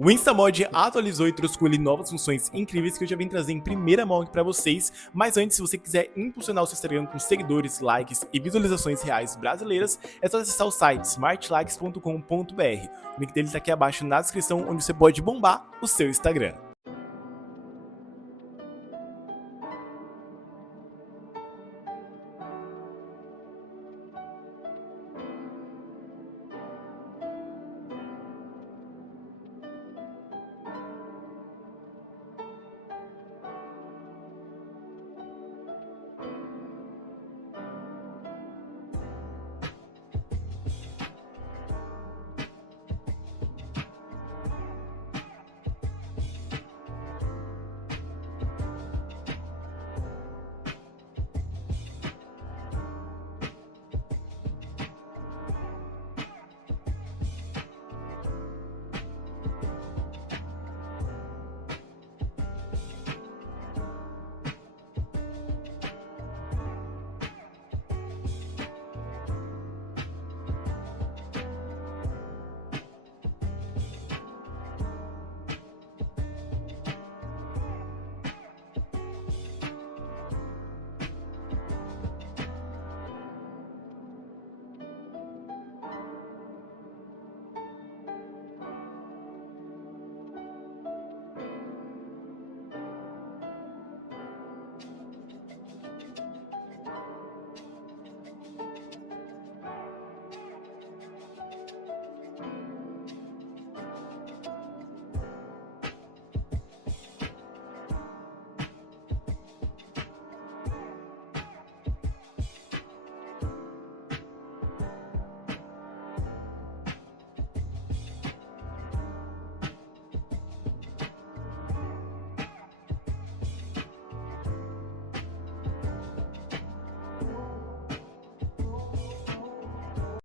O Instamod atualizou e trouxe com ele novas funções incríveis que eu já vim trazer em primeira mão aqui para vocês. Mas antes, se você quiser impulsionar o seu Instagram com seguidores, likes e visualizações reais brasileiras, é só acessar o site smartlikes.com.br. O link dele está aqui abaixo na descrição, onde você pode bombar o seu Instagram.